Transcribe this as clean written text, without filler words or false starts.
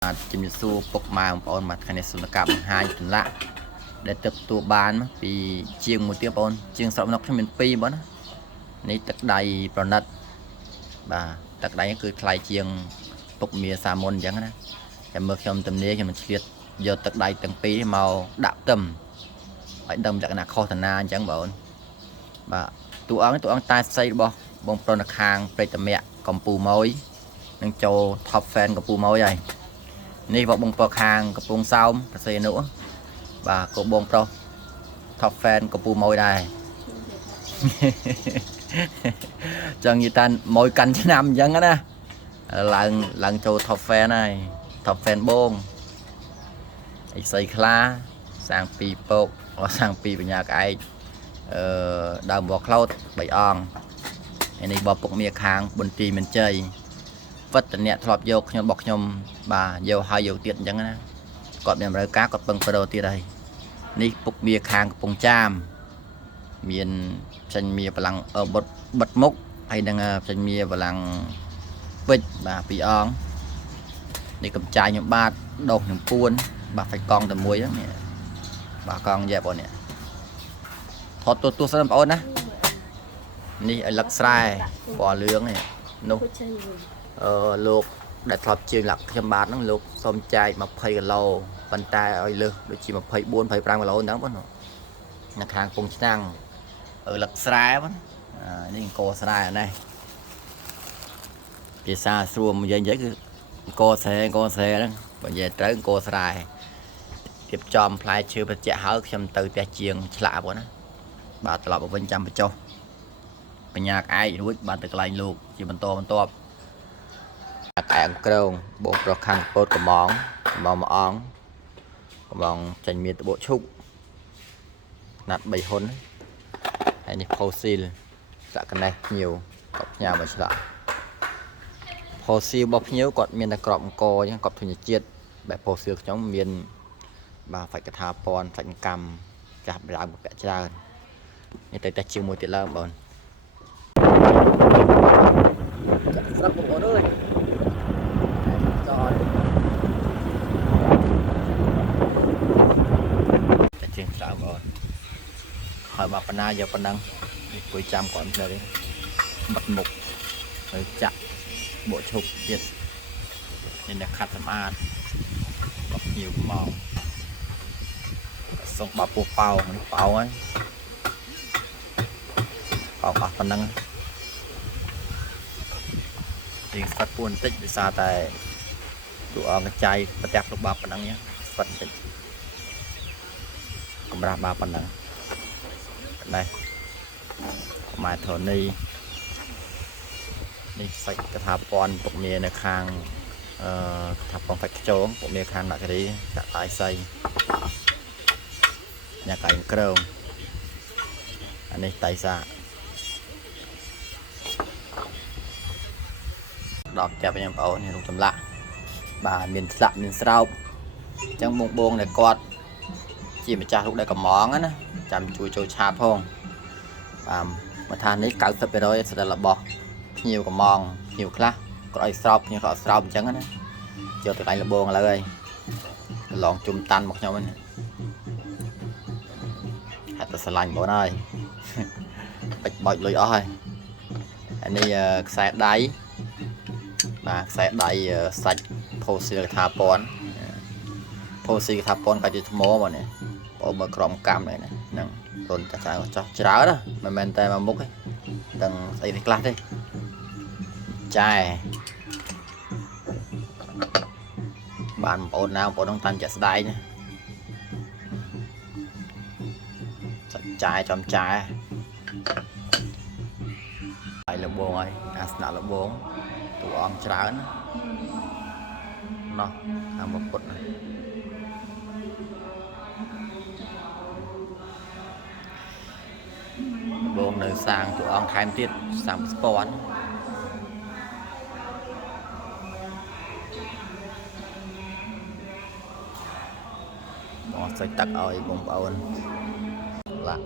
ជំរាបសួរពុកម៉ែបងប្អូនមកថ្ងៃនេះសូមកាប់បង្ហាញទម្លាក់ដែលទឹកតួបានពីជាងមួយទៀតបងប្អូនជាងស្រុកនោះខ្ញុំមាន2បងណានេះទឹកដៃប្រណិតបាទទឹកដៃគឺថ្លៃជាងពុកមាសាមុនអញ្ចឹងណាតែមើលខ្ញុំទំនាខ្ញុំឆ្លៀតយកទឹកដៃទាំងពីរមកដាក់ទឹមឲ្យដើមលក្ខណៈខុសតាណាអញ្ចឹងបងប្អូនបាទតួអង្គតែផ្សេងរបស់បងប្រុសនៅខាងព្រៃតមៈកម្ពុជាមួយនឹងចូល top fan កម្ពុជាមួយហើយនេះបងប្រុសខាងកំពង់សោមប្រសេនុបាទក៏បងប្រុស top fan កម្ពុជាមួយដែរចង់និយាយតាមួយកាន់ឆ្នាំអញ្ចឹងណាឡើងចូល top fan ហើយ top fan បងអីស្អីខ្លះសាងពីពកសាងពីបញ្ញាក្អែកដើមបោះក្លោត3អង្គនេះបោះពុកមាខាងបន្ទាយមានជ័យវត្តអ្នកធ្លាប់យកខ្ញុំរបស់ខ្ញុំបាទយកហើយយកទៀតអញ្ចឹងណាគាត់មានតម្រូវការគាត់ពឹងប្រូទៀតហើយនេះពុកមាខាងកំពង់ចាមមានផ្សេងមាបលាំងបិទមុខហើយនឹងផ្សេងមាបលាំងពេជ្របាទ2អង្គនេះកំចាយខ្ញុំបាទដោសខ្ញុំពួនបាទហ្វៃកង់តែមួយហ្នឹងបាទកង់យ៉ាបងនេះថតទូសិនបងប្អូនណានេះឲ្យលឹកស្រែពណ៌លឿងនេះនោះលោកដែលធ្លាប់ជើងលាក់ខ្ញុំបាទហ្នឹងលោកសុំចែក20គីឡូប៉ុន្តែឲ្យលើសដូចជា24 25គីឡូហ្នឹងបងនៅខាងពងឆ្នាំងលឹកស្រែបងនេះអង្គស្រែនេះភាសាស្រួលនិយាយគឺអង្គស្រែហ្នឹងបើនិយាយត្រូវអង្គស្រែរៀបចំផ្លែឈើបច្ចៈហើយខ្ញុំទៅផ្ទះជាងឆ្លាក់បងណាបាទត្រឡប់មកវិញចាំបញ្ចុះបញ្ញាក្អែករួចបាទទៅកន្លែងលោកជាបន្តក្អែកអង្គក្រងបងប្រុសខាងពោតកំងមួយអង្គកំងចាញ់មានតបោឈុកណាត់3ហ៊ុនហើយនេះផូស៊ីលស្លាកកណេះភ្ញៀវគាត់ផ្ញើមកឆ្លាក់ផូស៊ីលរបស់ភ្ញៀវគាត់មានតែក្របអង្គអញ្ចឹងគាត់ធញ្ញជាតិបែបផូស៊ីលខ្ញុំមានបាទហ្វាច់កថាពណ៌សាច់កម្មចាស់ដើមពាក់ច្រើននេះទៅតែជាមួយទៀតឡើងបងស្រាប់បងប្អូនអើយចោលតែជាងច្រើនបងហើយមកបណ្ណាយកប៉ុណ្ណឹងគួយចាំគាត់ទៅបិទមុខហើយចាក់បោឈប់ទៀតនេះអ្នកខាត់សម្អាតបោះញៀវមកសុំបោះពោះប៉ោនេះប៉ោហើយប៉ោអស់ប៉ុណ្ណឹងទីស្វាត់ពួនបន្តិចដោយសារតែតួអង្គចៃប្រទះលោកបាប៉ុណ្ណឹងស្វាត់បន្តិចកម្រាស់បាប៉ុណ្ណឹងនេះម៉ែធនីនេះសាច់កថាពណ៌ពុកមានៅខាងថាពងសាច់ខ្ជងពុកមាខាងដាក់ការីចាក់តាយសៃញ៉ាកៃក្រងអានេះតៃសាដល់ចាប់ខ្ញុំបងប្អូននេះរូបចម្លាក់បាទមានស្លាក់មានស្រោបអញ្ចឹងបងដែលគាត់ជាម្ចាស់រូបដែលកំងណាចាំជួយចូលឆាតផងបាទមកថានេះ 90% ស្ទើររបស់ភ្ញៀវកំងភ្ញៀវខ្លះគាត់ឲ្យស្រោបភ្ញៀវគាត់ស្រោបអញ្ចឹងណាយកទៅកន្លែងលបងឥឡូវហើយកន្លងជុំតាន់មកខ្ញុំហ្នឹងហាត់ទៅស្រឡាញ់បងហើយបាច់បោចលុយអស់ហើយអានេះខ្សែដៃបាទខ្សែដៃសាច់ផូស៊ីលកថាពណ៌ផូស៊ីលកថាពណ៌កាច់ជាថ្មបងនេះបងមើលក្រមកម្មហ្នឹងរុនចាស់ចោះច្រើនណាមិនមែនតែមួយមុខទេទាំងស្អីនេះខ្លះទេចែបានបងប្អូនណាបងប្អូននឹងតាមចាក់ស្ដាយណាសាច់ចែចំចែហើយលបងហើយអាសនៈលបងតួអង្គច្រើនណោះខាងមកពុតបងនៅសាងតួអង្គថែមទៀតសាងស្ពាន់បងសេចទឹកឲ្យបងប្អូនឡា